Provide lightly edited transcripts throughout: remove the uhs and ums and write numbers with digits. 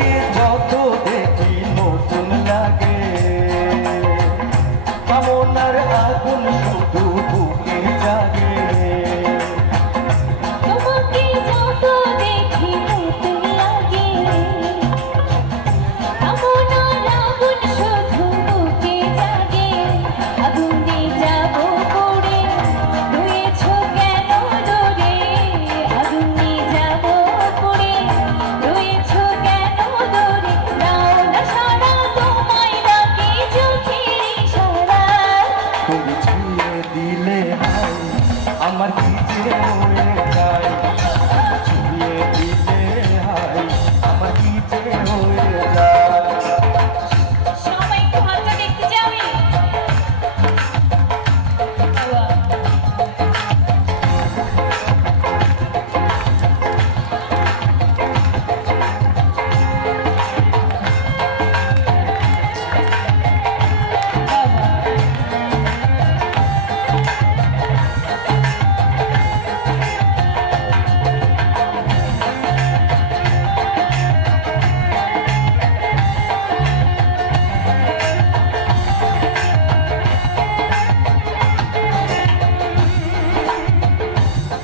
তোমাকে যত দেখি নতুন লাগে, কামনার আগুন শুধু বুকে জাগে। তোমাকে যত দেখি নতুন লাগে, কামনার আগুন শুধু বুকে জাগে। আগুন দিয়ে যাব পড়ে, রয়েছ কেন দূরে? আগুন দিয়ে যাব পড়ে, রয়েছ কেন দূরে? দাও না সারা, তোমায় ডাকি চোখের ইশারায়। তুমি ছুঁয়ে দিলে হাই, আমার কি যে হয়ে যায়। ছুঁয়ে দিলে হাই, আমার কি যে হয়ে যায়। সবাই একটু হাতটা দেখতে যাবি? বাবা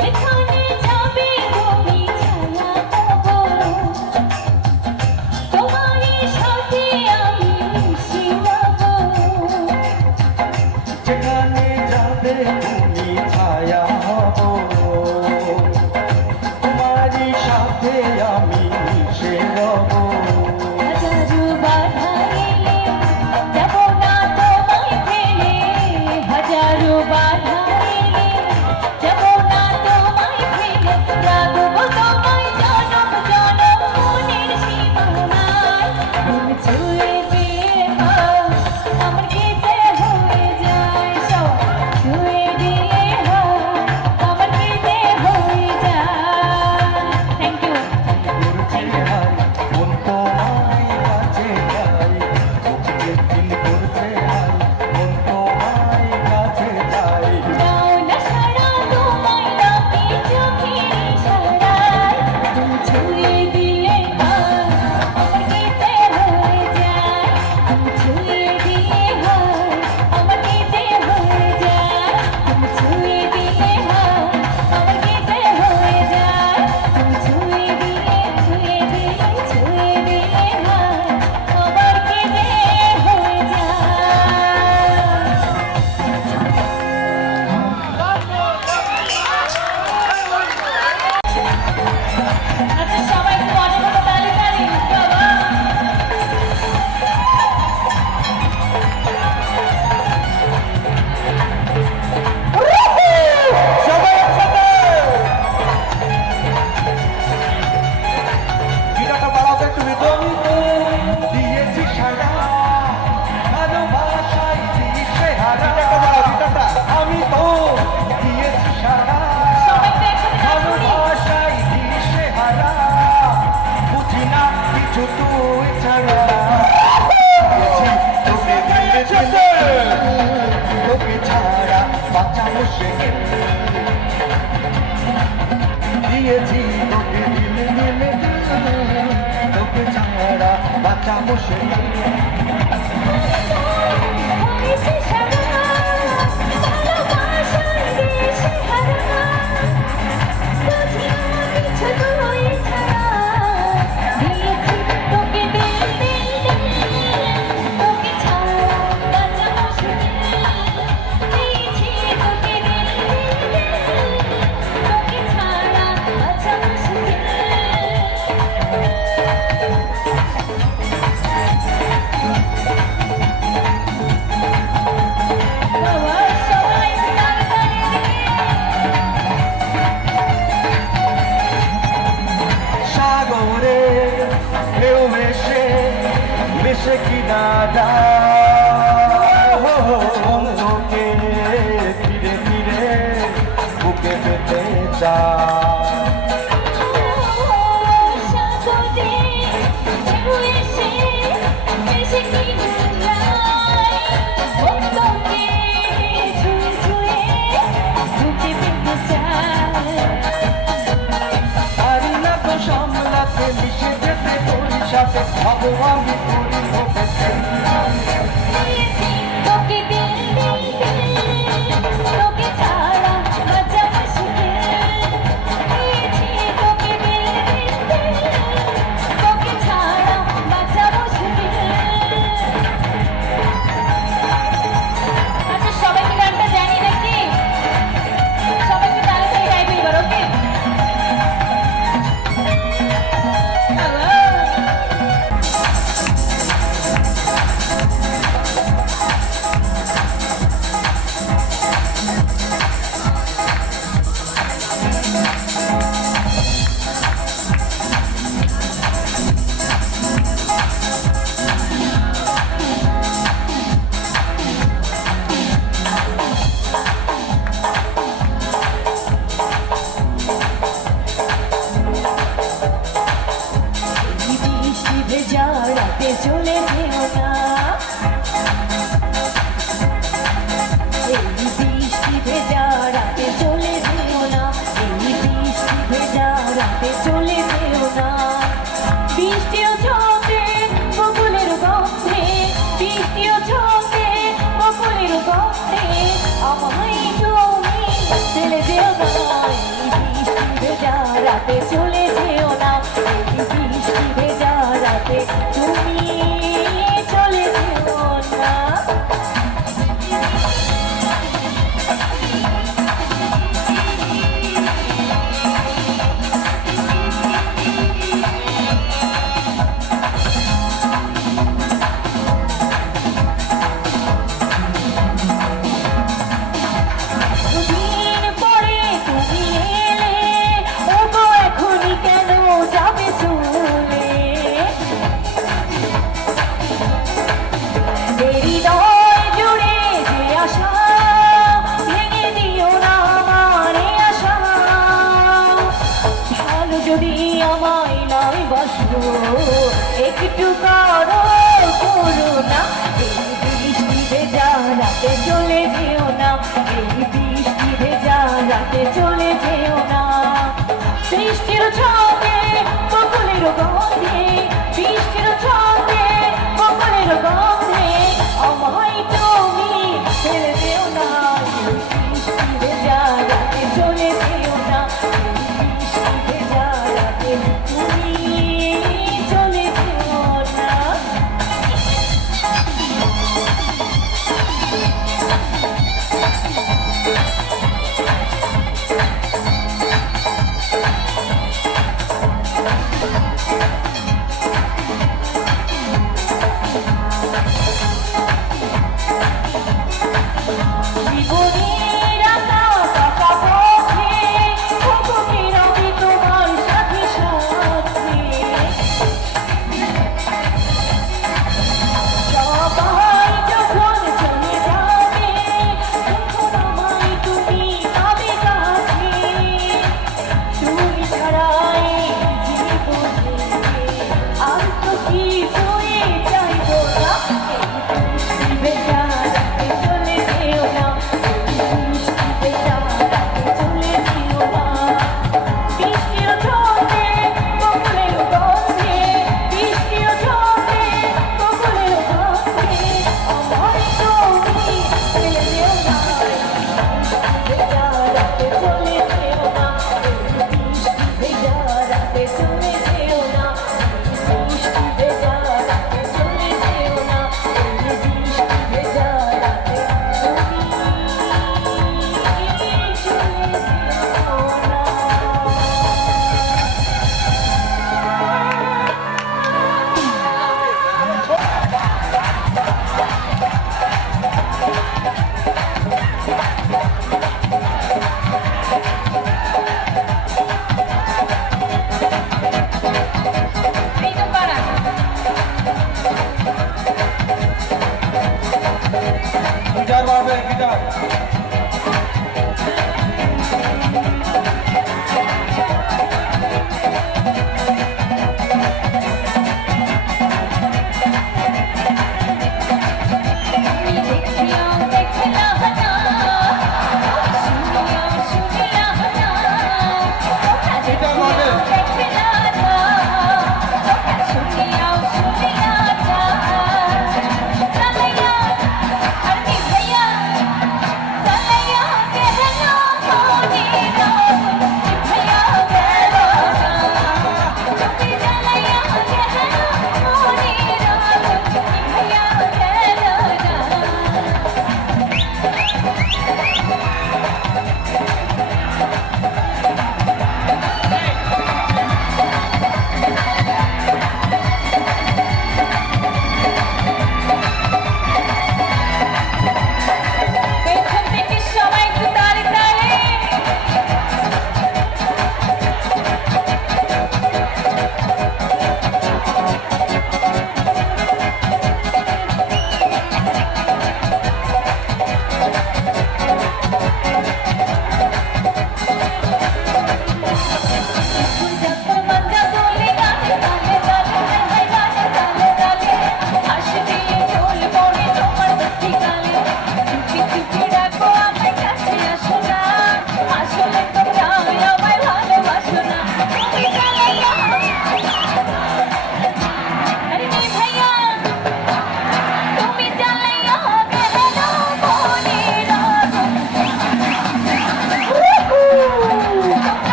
যেখানে যাবে তুমি ছায়া পাবো, তোমারই সাথে আমি মিশে যাবো। যেখানে যাবে তুমি ছায়া হব, তোমারই সাথে আমি মিশে রব। হাজারো বাধা এলে যাব না তোমায় ফেলে, হাজারো বাধা এলে যাব না তোমায় ফেলে। রাখবো তোমায় জনম জনম মনের সীমানায়। তুমি ছুঁয়ে দিয়ে হাও, আমার কেঁদে হয়ে যায় সব। ছুঁয়ে দিয়ে হাও, আমার কেঁদে হয়ে যায়। Thank you. করছে হাই, মন তোমায় কাছে চাই। বুকে দিল করছে হাই, মন তোমায় কাছে চাই। দাও না সারা, তোমায় ডাকি চোখের ইশারায়। তুমি ছুঁয়ে দিলে হায়, আমার কেঁদে হয়ে যায়। তুমি ছুঁয়ে দিয়ে হায়, আমার কেঁদে হয়ে যায়। তুমি ছুঁয়ে দিলে হায়, আমার কেঁদে হয়ে যায়। তুমি ছুঁয়ে দিলে, ছুঁয়ে দিলে, ছুঁয়ে দিলে হায়, আমার কেঁদে হয়ে যায়। আচ্ছা সবাই একটু মনে মতো তালি তালি বাবা। সবাই একসাথে গিটারটা বাড়াও তো একটু ভিতর। আমি তো দিয়েছি সারা, ভালোবাসায় দিশেহারা। আমি তো দিয়েছি সারা, সবাই তো একসাথে নাচ করি। ভালোবাসায় দিশেহারা। বুঝি না কিছু তুই ছাড়া। দিয়েছি তোকে দিলে দিলে, তোকে ছাড়া বাঁচা মুশকিল। দিয়েছি তোকে দিলে দিলে, তোকে ছাড়া বাঁচা মুশকিল। হয়েছে সারা, ভালোবাসায় দিশেহারা। বুঝি না কিছু তুই ছাড়া। দিয়েছি তোকে দিল দিল দিল, তোকে ছাড়া বাঁচা মুশকিল। দিয়েছি তোকে দিল দিল দিল, তোকে ছাড়া বাঁচা মুশকিল। বাবা সবাই তালি তালি সাগরে ঢেউ ভেসে ভেসে কিনা বন্ধুকে ফিরে ফিরে বুকে পেতে চায়। সাগরে ঢেউ এসে ভেসে কিনা যায়, বন্ধুকে ছুঁয়ে ছুঁয়ে বুকে পেতে চায়। পারি না তো সামলাতে, মিশে যেতে তোর সাথে হব আমি করি তোকে দিয়েছি তোকে দিল দিল দিল তোকে ছাড়া বাঁচা মুশকিল দিয়েছি তোকে দিল দিল দিল তোকে ছাড়া বাঁচা মুশকিল আচ্ছা সবাই কি গানটা জানি নাকি সবাই কি তালে তালে গাইবে এবার ওকে বৃষ্টি ভেজা রাতে চলে যেও না এই বৃষ্টি ভেজা রাতে চলে যেও না এই বৃষ্টি ভেজা রাতে চলে যেও না বৃষ্টিও ঝোঁকে বকুলের গন্ধে বৃষ্টিও ঝোঁকে বকুলের গন্ধে আমায় তুমি ছেড়ে যেও না এই বৃষ্টি ভেজা রাতে চলে যেও না এই বৃষ্টি ভেজা রাতে তুমি চলে যেও না দুদিন পরে তুমি এলে ওগো এখনই কেন যাবে চলে হৃদয় জুড়ে যে আশা ভেঙে দিও না আমার এ আশা ভালো যদি আমায় নয় বাসো একটু করো করুণা এই বৃষ্টি ভেজা রাতে চলে যেও না এই বৃষ্টি ভেজা রাতে চলে যেও না বৃষ্টির ছকে বকুলের গন্ধে বৃষ্টির ছকে বকুলের গন্ধে আমায় তুমি ছেড়ে যেও না এই বৃষ্টি ভেজা রাতে চলে যেও না এই বৃষ্টি ভেজা রাতে তুমি চলে যেও না জীবনের আঁকা পাকা পথে কতকে রবি তোমার সাথে সাথে সবাই যখন চলে যাবে তখন আমায় তুমি পাবে কাছে তুমি ছাড়াই জীবনে আর তো কিছুই চাইবো না এই বৃষ্টি ভেজা রাতে চলে যেও না এই বৃষ্টি ভেজা রাতে চলে যেও না বৃষ্টির ঝোঁকে বকুলের গন্ধে বৃষ্টির ঝোঁকে বকুলের গন্ধে আমায় তুমি ছেড়ে যেও না এই বৃষ্টি ভেজা রাতে চলে যেও না এই বৃষ্টি ভেজা রাতে চলে যেও না এই বৃষ্টি ভেজা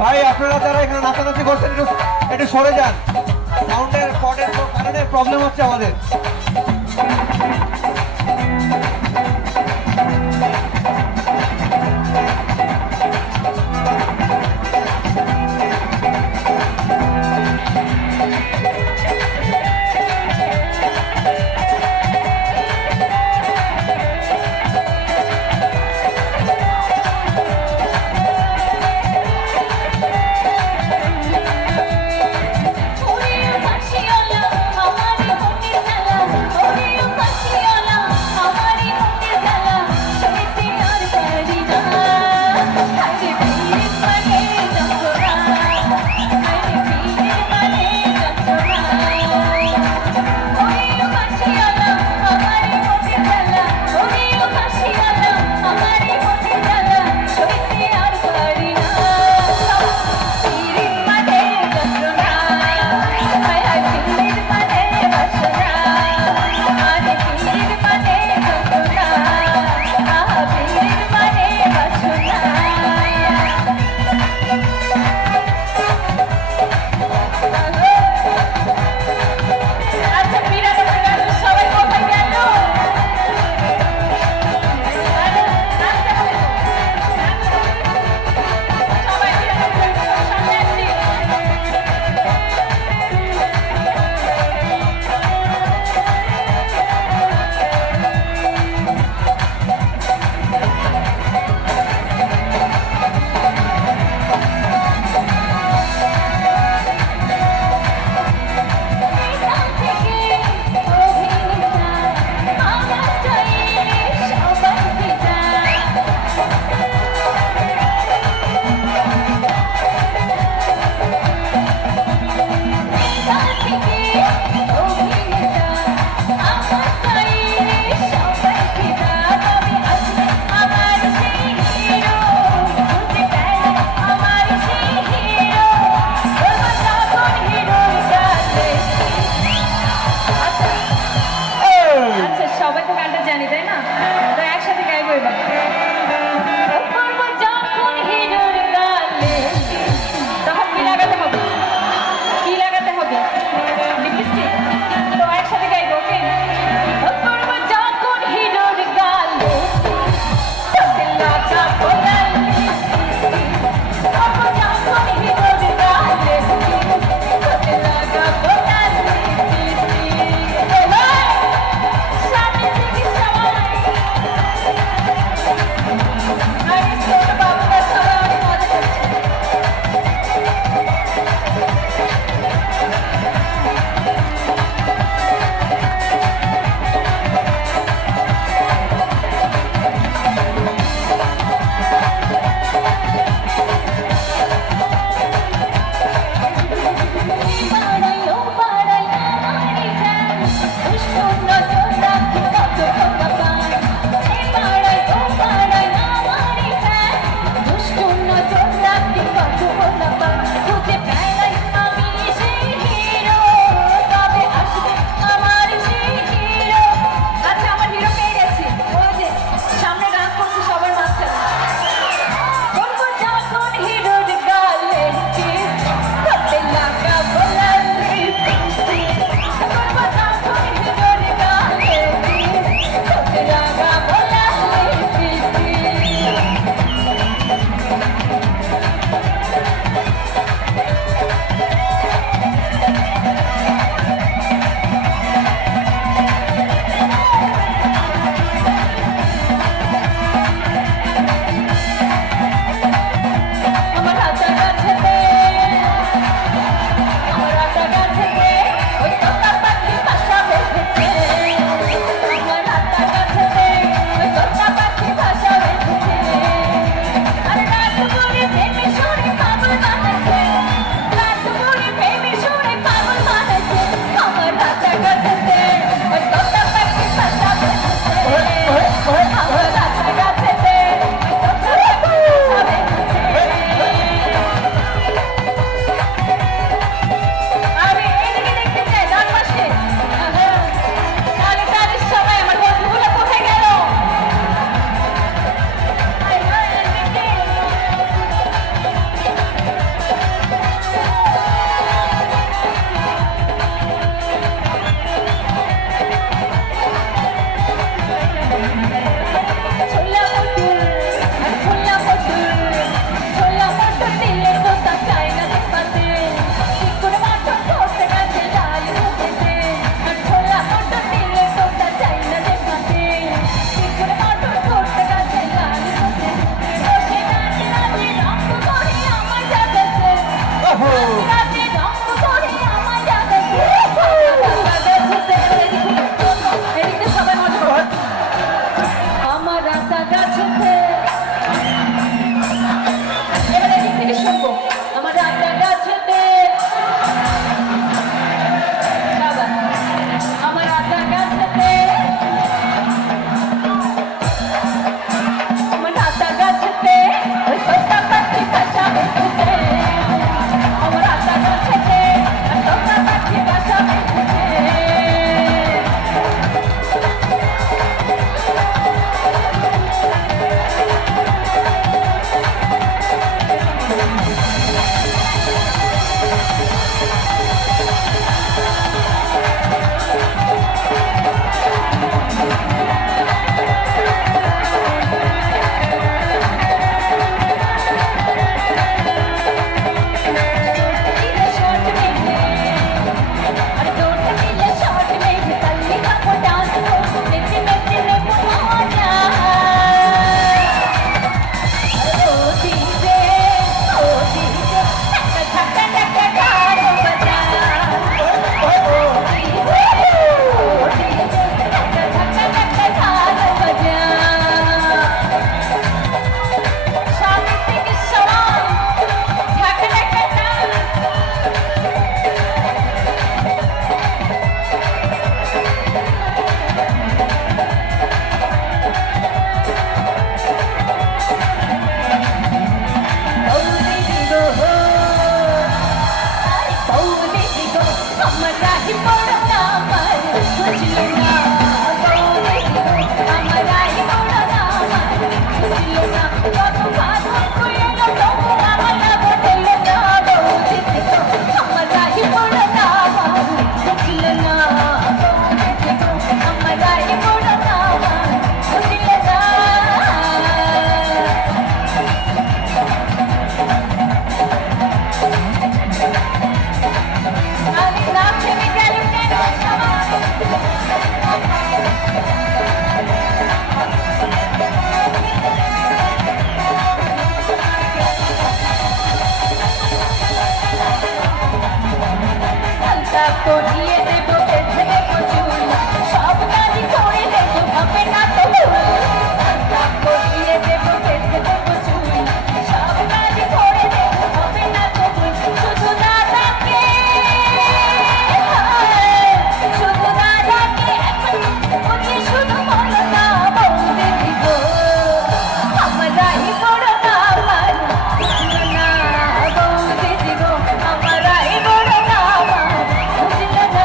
ভাই আপনারা যারা এখানে নাচানাচি করছেন একটু একটু সরে যান, সাউন্ডের পটের কারণে প্রবলেম হচ্ছে আমাদের। ওরে বাঁশিওয়ালা আমার মনের জ্বালা করিয়ে দেব বেঁধে দেব চুল সব কাজ করে দেব হবে না তো করিয়ে দেব বেঁধে দেব চুল সব কাজ করে দেব হবে না তো শুধু দাদাকে শুধু দাদাকে বুঝি শুধু বলো না বৌদি গো আমরাই বড় আমার বুঝলো না বৌদি গো আমরাই বড় আমার বুঝলো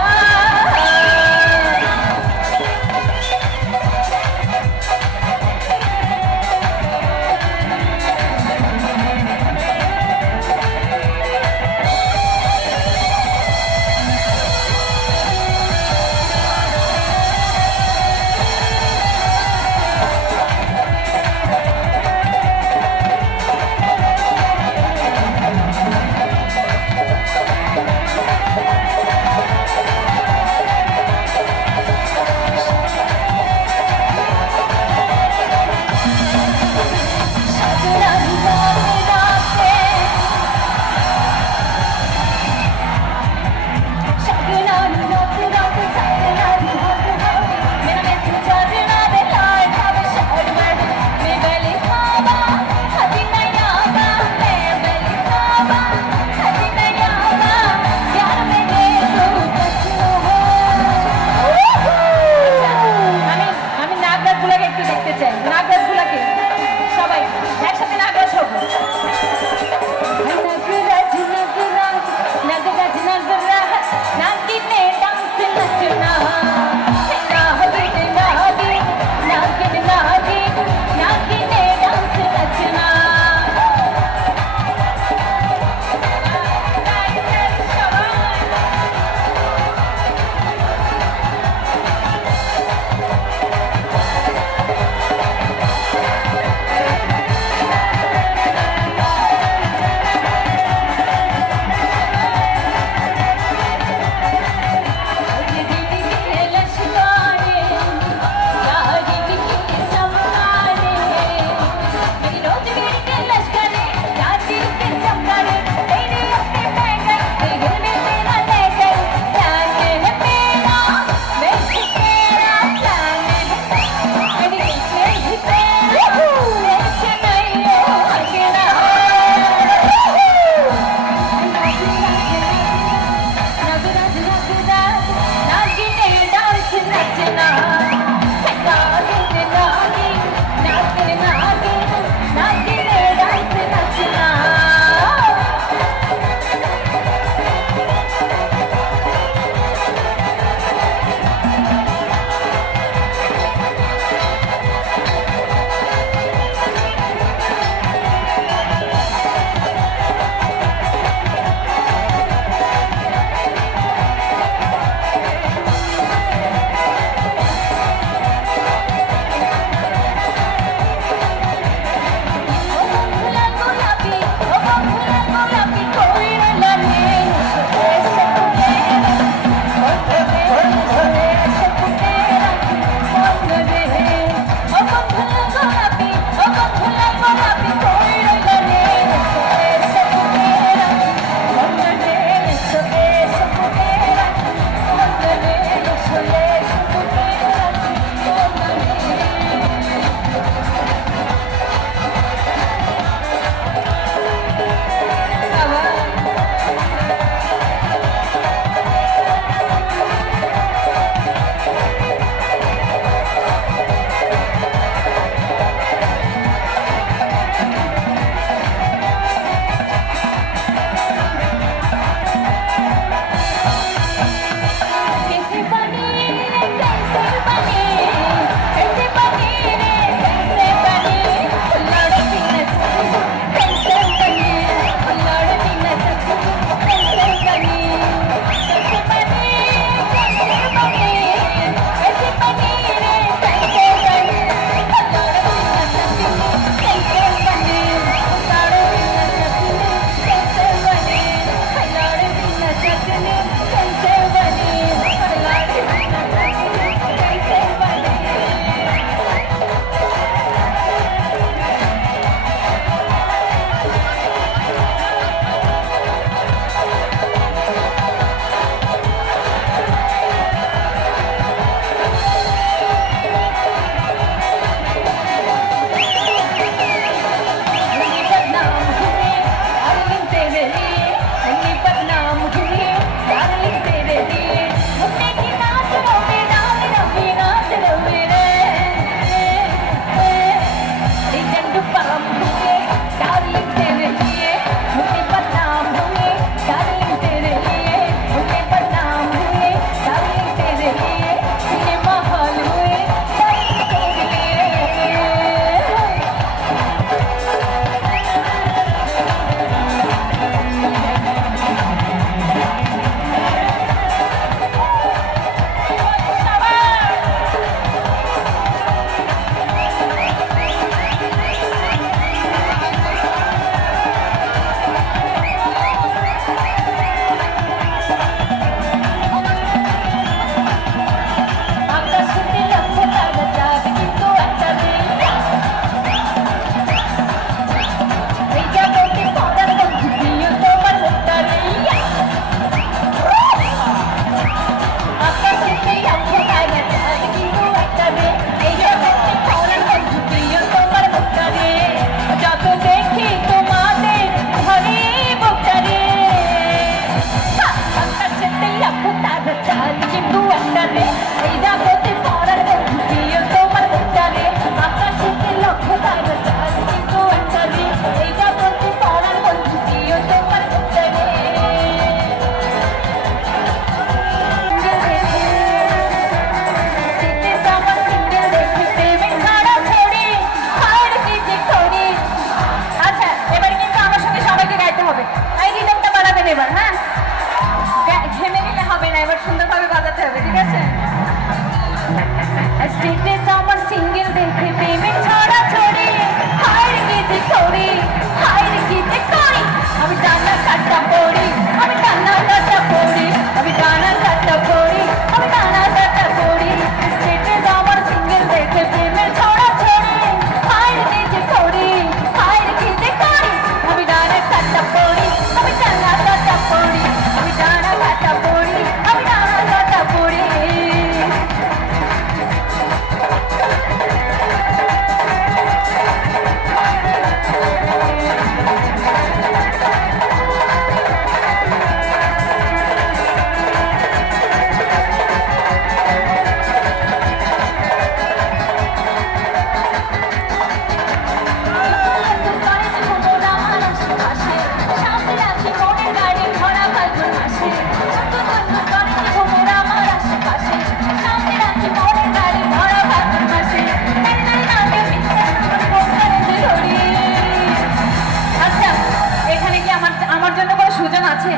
আছে?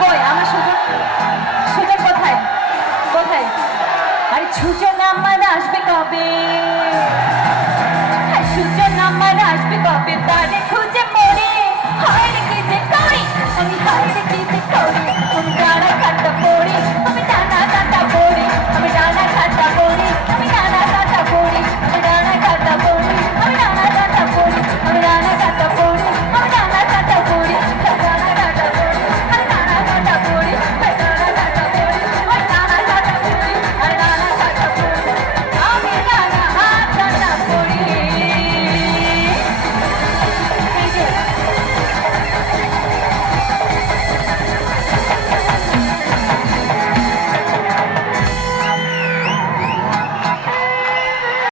কই আমার সুজন? সুজন কোথায়? কোথায়? আরে সুজন আমার আসবে কবে? হ্যাঁ, সুজন আমার আসবে কবে? তারে খুঁজে মরে হয় রে কি যে করি আমি হায়